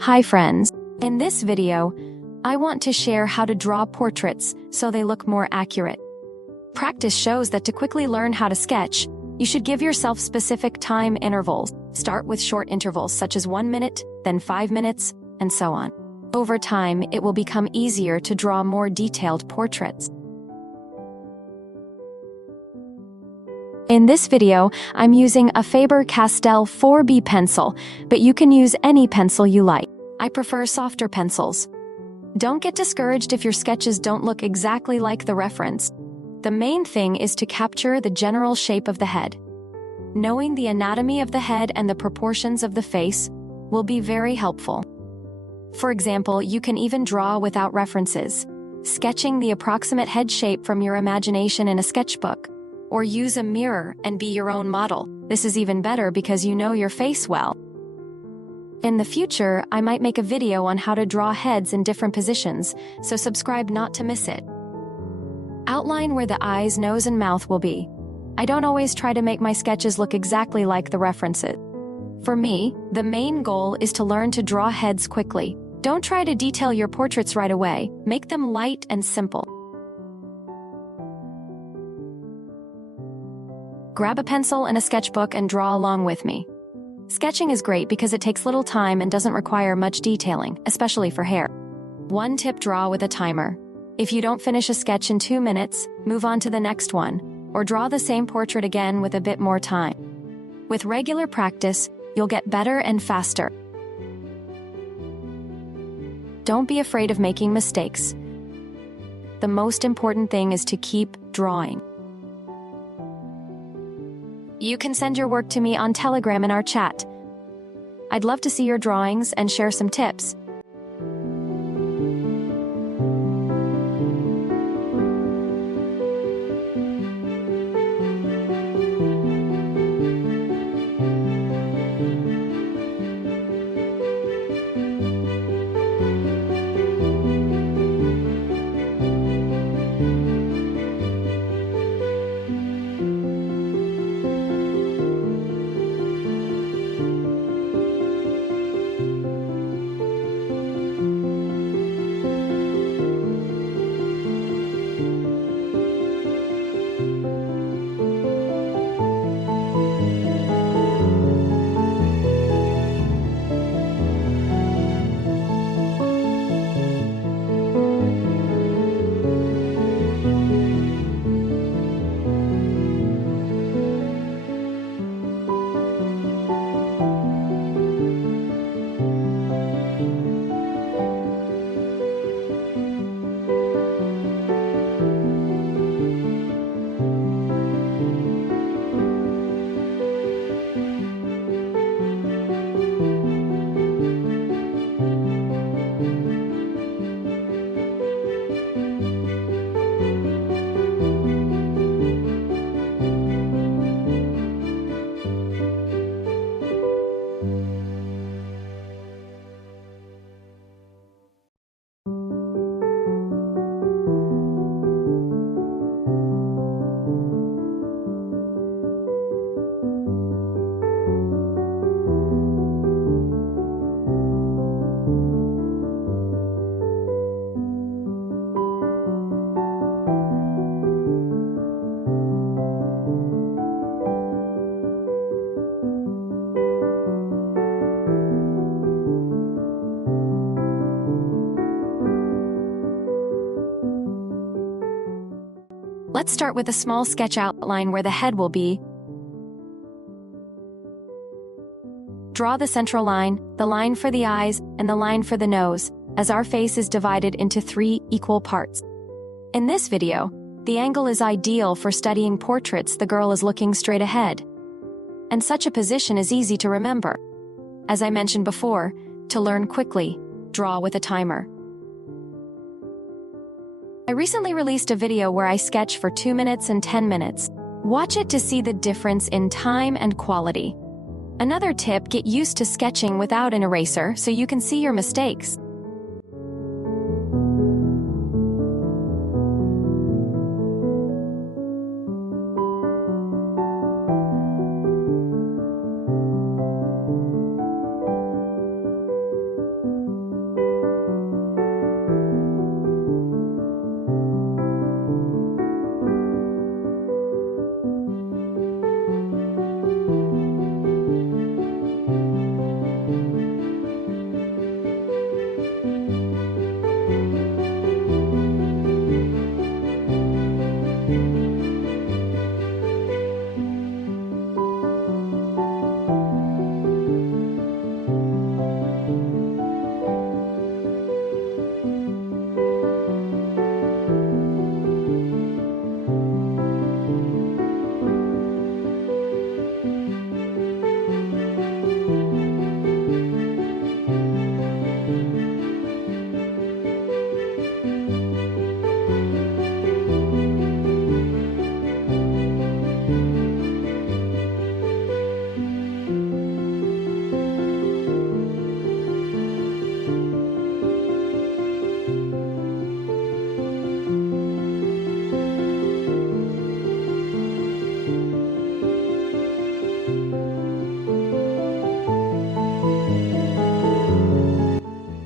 Hi friends. In this video, I want to share how to draw portraits so they look more accurate. Practice shows that to quickly learn how to sketch, you should give yourself specific time intervals. Start with short intervals such as 1 minute, then 5 minutes, and so on. Over time, it will become easier to draw more detailed portraits. In this video, I'm using a Faber-Castell 4B pencil, but you can use any pencil you like. I prefer softer pencils. Don't get discouraged if your sketches don't look exactly like the reference. The main thing is to capture the general shape of the head. Knowing the anatomy of the head and the proportions of the face will be very helpful. For example, you can even draw without references, sketching the approximate head shape from your imagination in a sketchbook. Or use a mirror and be your own model. This is even better because you know your face well. In the future, I might make a video on how to draw heads in different positions, so subscribe not to miss it. Outline where the eyes, nose, and mouth will be. I don't always try to make my sketches look exactly like the references. For me, the main goal is to learn to draw heads quickly. Don't try to detail your portraits right away. Make them light and simple. Grab a pencil and a sketchbook and draw along with me. Sketching is great because it takes little time and doesn't require much detailing, especially for hair. One tip: draw with a timer. If you don't finish a sketch in 2 minutes, move on to the next one, or draw the same portrait again with a bit more time. With regular practice, you'll get better and faster. Don't be afraid of making mistakes. The most important thing is to keep drawing. You can send your work to me on Telegram in our chat. I'd love to see your drawings and share some tips. Let's start with a small sketch outline where the head will be. Draw the central line, the line for the eyes, and the line for the nose, as our face is divided into 3 equal parts. In this video, the angle is ideal for studying portraits. The girl is looking straight ahead. And such a position is easy to remember. As I mentioned before, to learn quickly, draw with a timer. I recently released a video where I sketch for 2 minutes and 10 minutes. Watch it to see the difference in time and quality. Another tip: get used to sketching without an eraser so you can see your mistakes.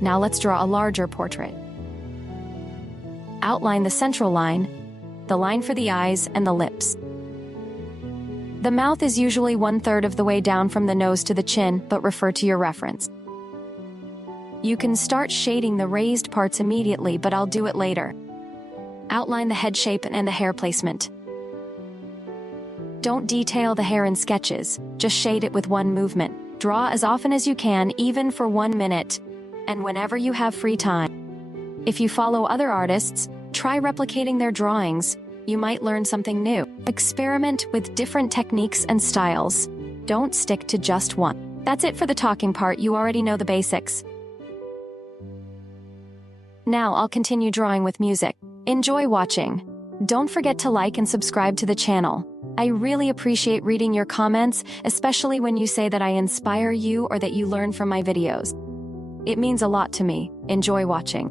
Now let's draw a larger portrait. Outline the central line, the line for the eyes and the lips. The mouth is usually 1/3 of the way down from the nose to the chin, but refer to your reference. You can start shading the raised parts immediately, but I'll do it later. Outline the head shape and the hair placement. Don't detail the hair in sketches, just shade it with one movement. Draw as often as you can, even for 1 minute, and whenever you have free time. If you follow other artists, try replicating their drawings. You might learn something new. Experiment with different techniques and styles. Don't stick to just one. That's it for the talking part. You already know the basics. Now I'll continue drawing with music. Enjoy watching. Don't forget to like and subscribe to the channel. I really appreciate reading your comments, especially when you say that I inspire you or that you learn from my videos. It means a lot to me. Enjoy watching.